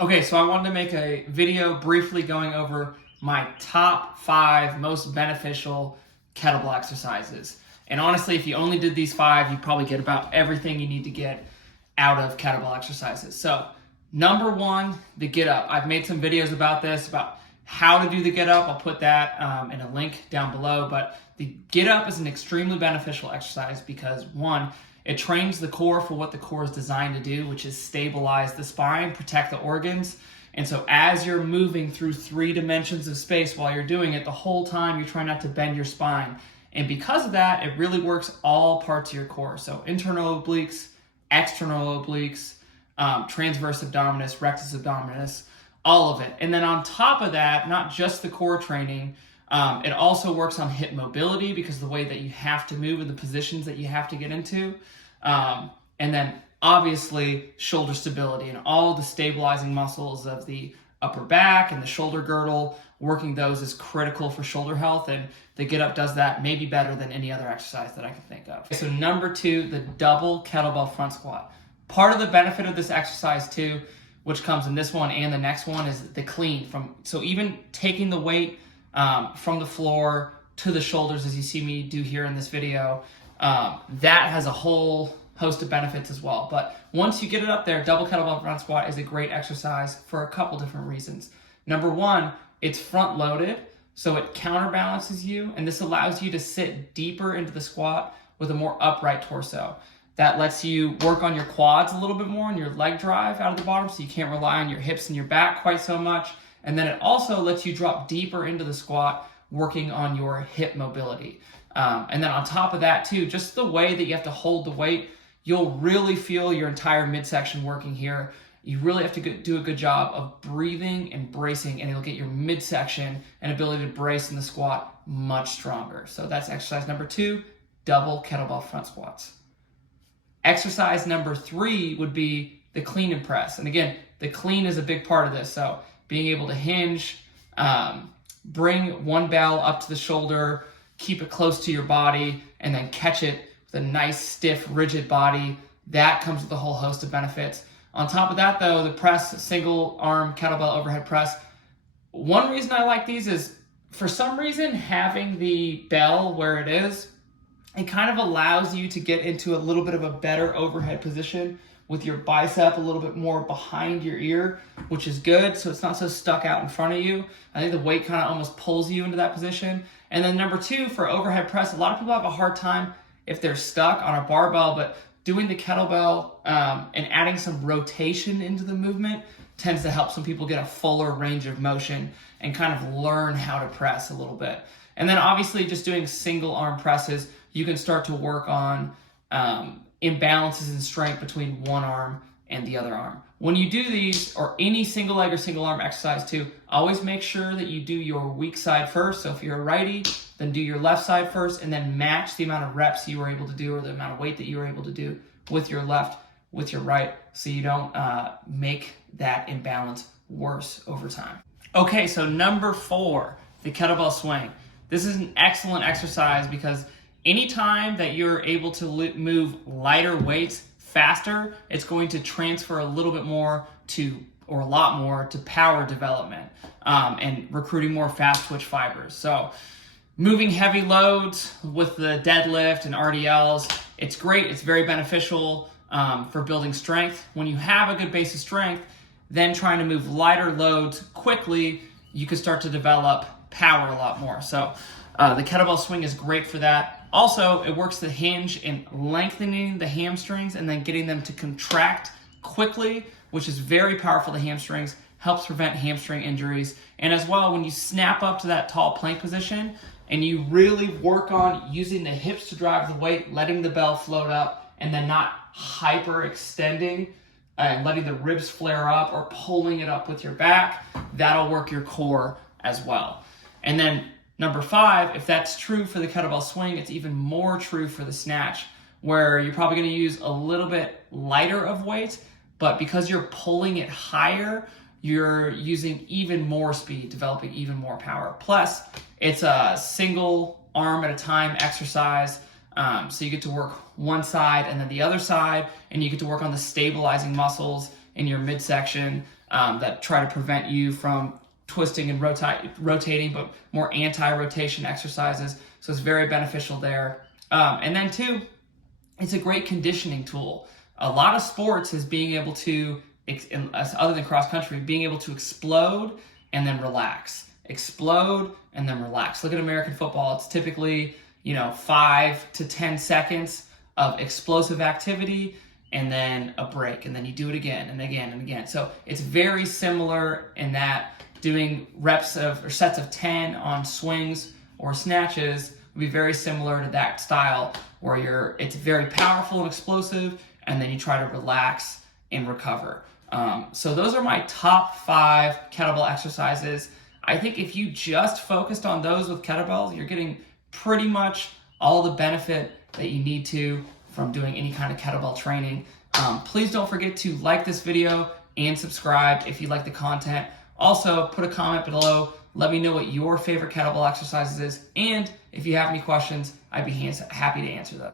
Okay, so I wanted to make a video briefly going over my top 5 most beneficial kettlebell exercises. And honestly, if you only did these 5, you probably get about everything you need to get out of kettlebell exercises. So, number 1, the get up. I've made some videos about this, about how to do the get up. I'll put that in a link down below. But the get up is an extremely beneficial exercise because, 1, it trains the core for what the core is designed to do, which is stabilize the spine, protect the organs. And so as you're moving through 3 dimensions of space while you're doing it, the whole time you're trying not to bend your spine. And because of that, it really works all parts of your core. So internal obliques, external obliques, transverse abdominis, rectus abdominis, all of it. And then on top of that, not just the core training, it also works on hip mobility because of the way that you have to move and the positions that you have to get into. And then obviously shoulder stability and all the stabilizing muscles of the upper back and the shoulder girdle, working those is critical for shoulder health, and the get up does that maybe better than any other exercise that I can think of. So number 2, the double kettlebell front squat. Part of the benefit of this exercise too, which comes in this one and the next one, is the clean. So even taking the weight from the floor to the shoulders, as you see me do here in this video, that has a whole host of benefits as well. But once you get it up there, double kettlebell front squat is a great exercise for a couple different reasons. Number 1, it's front loaded, so it counterbalances you, and this allows you to sit deeper into the squat with a more upright torso. That lets you work on your quads a little bit more and your leg drive out of the bottom, so you can't rely on your hips and your back quite so much. And then it also lets you drop deeper into the squat, working on your hip mobility. And then on top of that too, just the way that you have to hold the weight, you'll really feel your entire midsection working here. You really have to do a good job of breathing and bracing, and it'll get your midsection and ability to brace in the squat much stronger. So that's exercise number 2, double kettlebell front squats. Exercise number 3 would be the clean and press. And again, the clean is a big part of this. So being able to hinge, bring one bell up to the shoulder, keep it close to your body, and then catch it with a nice, stiff, rigid body. That comes with a whole host of benefits. On top of that, though, the press, single arm kettlebell overhead press. One reason I like these is, for some reason, having the bell where it is, it kind of allows you to get into a little bit of a better overhead position with your bicep a little bit more behind your ear, which is good, so it's not so stuck out in front of you. I think the weight kind of almost pulls you into that position. And then number 2, for overhead press, a lot of people have a hard time if they're stuck on a barbell, but doing the kettlebell and adding some rotation into the movement tends to help some people get a fuller range of motion and kind of learn how to press a little bit. And then obviously just doing single arm presses, you can start to work on imbalances in strength between one arm and the other arm. When you do these, or any single leg or single arm exercise too, always make sure that you do your weak side first. So if you're a righty, then do your left side first, and then match the amount of reps you were able to do or the amount of weight that you were able to do with your left, with your right, so you don't make that imbalance worse over time. Okay, so number 4, the kettlebell swing. This is an excellent exercise because anytime that you're able to move lighter weights faster, it's going to transfer a little bit more to, or a lot more, to power development and recruiting more fast twitch fibers. So moving heavy loads with the deadlift and RDLs, it's great. It's very beneficial for building strength. When you have a good base of strength, then trying to move lighter loads quickly, you can start to develop power a lot more. So the kettlebell swing is great for that. Also, it works the hinge in lengthening the hamstrings and then getting them to contract quickly, which is very powerful to hamstrings, helps prevent hamstring injuries. And as well, when you snap up to that tall plank position and you really work on using the hips to drive the weight, letting the bell float up, and then not hyperextending and letting the ribs flare up or pulling it up with your back, that'll work your core as well. And then number 5, if that's true for the kettlebell swing, it's even more true for the snatch, where you're probably going to use a little bit lighter of weight, but because you're pulling it higher, you're using even more speed, developing even more power. Plus, it's a single arm at a time exercise, so you get to work one side and then the other side, and you get to work on the stabilizing muscles in your midsection that try to prevent you from twisting and rotating, but more anti-rotation exercises. So it's very beneficial there. And then two, it's a great conditioning tool. A lot of sports is being able to, other than cross country, being able to explode and then relax. Explode and then relax. Look at American football. It's typically, 5 to 10 seconds of explosive activity and then a break, and then you do it again and again and again. So it's very similar in that doing reps or sets of 10 on swings or snatches would be very similar to that style where it's very powerful and explosive, and then you try to relax and recover. So those are my top 5 kettlebell exercises. I think if you just focused on those with kettlebells, you're getting pretty much all the benefit that you need to from doing any kind of kettlebell training. Please don't forget to like this video and subscribe if you like the content. Also, put a comment below. Let me know what your favorite kettlebell exercises is. And if you have any questions, I'd be happy to answer them.